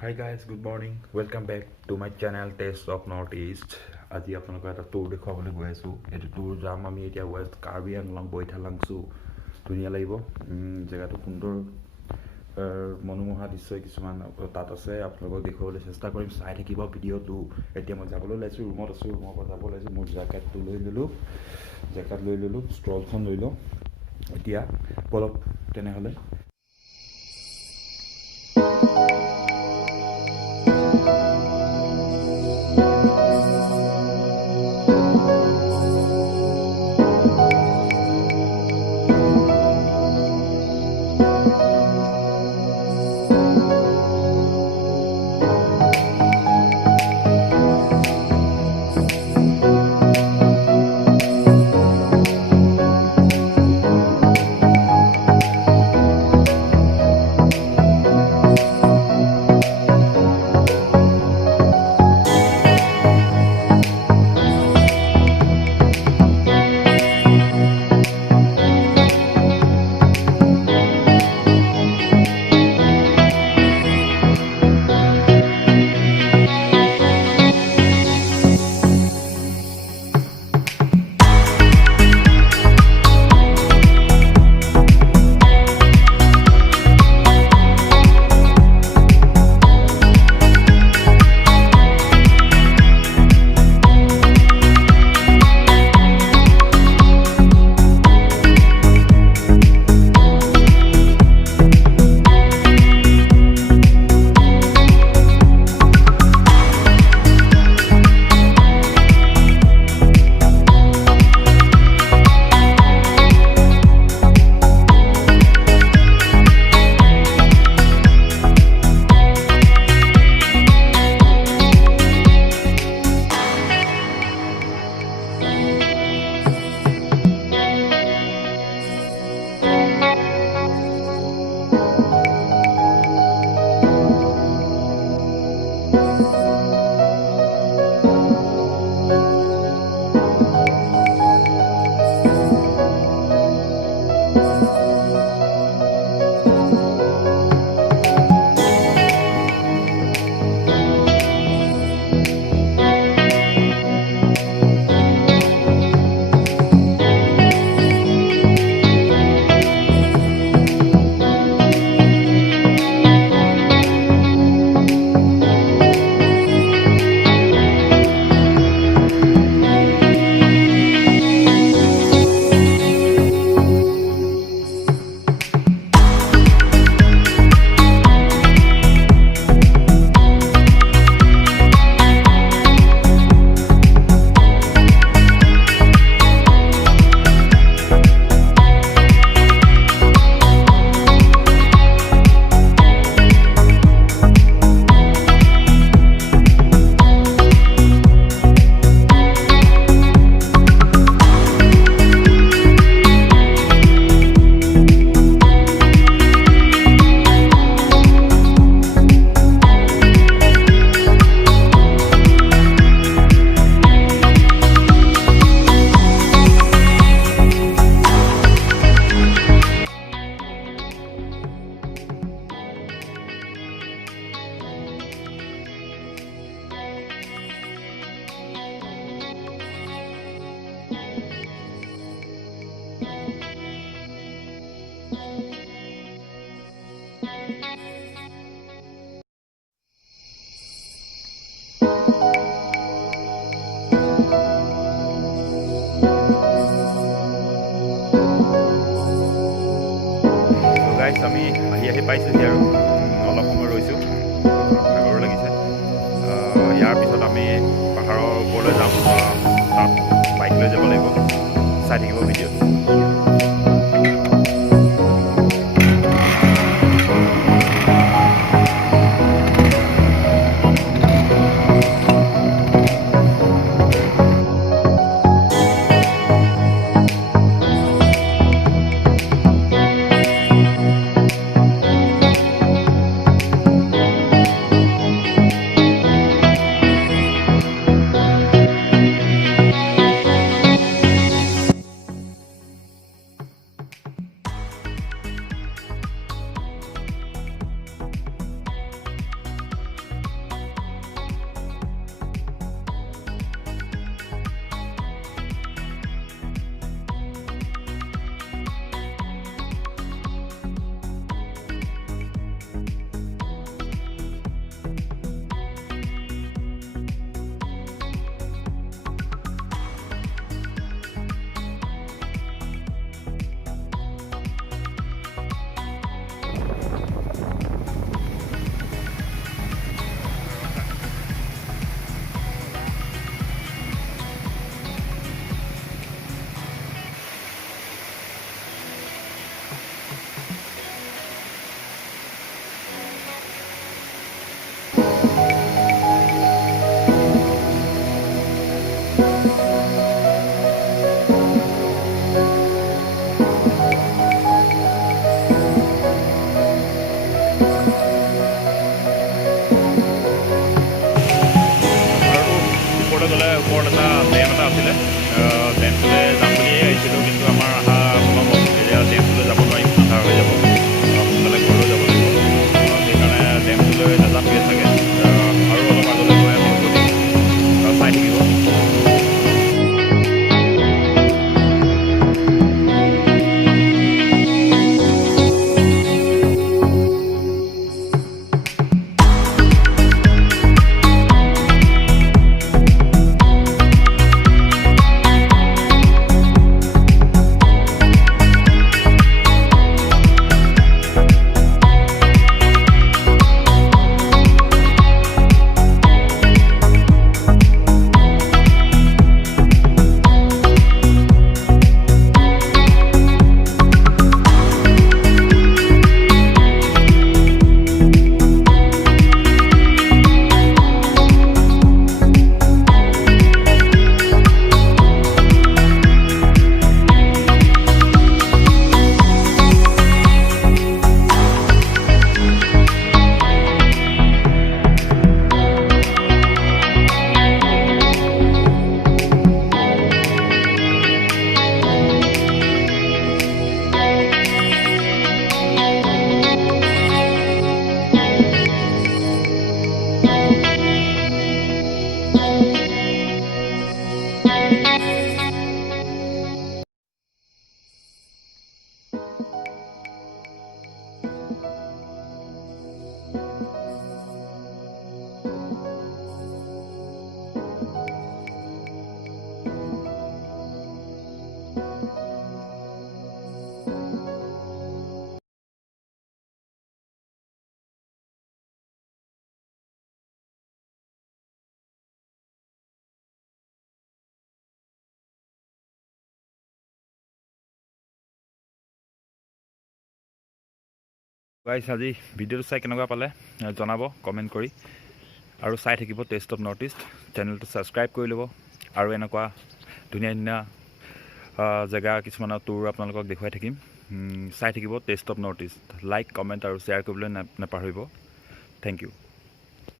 Hi guys, good morning. Welcome back to my channel Taste of Northeast. আজি আপোনালোকক এটা tour দেখুৱাবলৈ গৈ আছোঁ। এইটো টুৰ যাম আমি এতিয়া ৱেষ্ট কাৰ্বিআংলং বৈঠালাংছো। ধুনীয়া লাগিব জেগাটো সুন্দৰ মনোমোহা দৃশ্য কিছুমান তাত আছে। আপোনালোকক দেখুৱাবলৈ চেষ্টা কৰিম, চাই থাকিব ভিডিঅ'টো। এতিয়া মই যাবলৈ ওলাইছোঁ, ৰুমত আছোঁ, ৰুমৰ পৰা যাব ওলাইছোঁ। মোৰ জেকেটটো লৈ ল'লোঁ, ষ্ট্ৰলখন লৈ লওঁ। এতিয়া বলক তেনেহ'লে। গাইজ আমি আহি পাইছোঁহি আৰু অলপ সময় ৰৈছোঁ, ভাগৰো লাগিছে। ইয়াৰ পিছত আমি পাহাৰৰ ওপৰলৈ যাম, তাত বাইক লৈ যাব লাগিব। চাই থাকিব ভিডিঅ'টো। ওপৰলৈ গ'লে ওপৰত এটা ডেম এটা আছিলে ডেমটোলৈ যাম বুলিয়ে আহিছিলোঁ কিন্তু আমাৰ অহা পলম হ'ল এতিয়া ডেমটোলৈ যাব নোৱাৰিম আন্ধাৰ হৈ যাব সোনকালে ঘৰলৈ যাব লাগিব সেইকাৰণে ডেমটোলৈ নাযামগৈ চাগে আৰু অলপ আগলৈ গৈ আমি উভতি চাই থাকিব গাইছ আজি ভিডিঅ'টো চাই কেনেকুৱা পালে জনাব কমেণ্ট কৰি আৰু চাই থাকিব টেষ্ট অফ নৰ্থ ইষ্ট চেনেলটো ছাবস্ক্ৰাইব কৰি ল'ব আৰু এনেকুৱা ধুনীয়া ধুনীয়া জেগা কিছুমানৰ টুৰ আপোনালোকক দেখুৱাই থাকিম চাই থাকিব taste of north east like comment আৰু শ্বেয়াৰ কৰিবলৈ নাপাহৰিব থেংক ইউ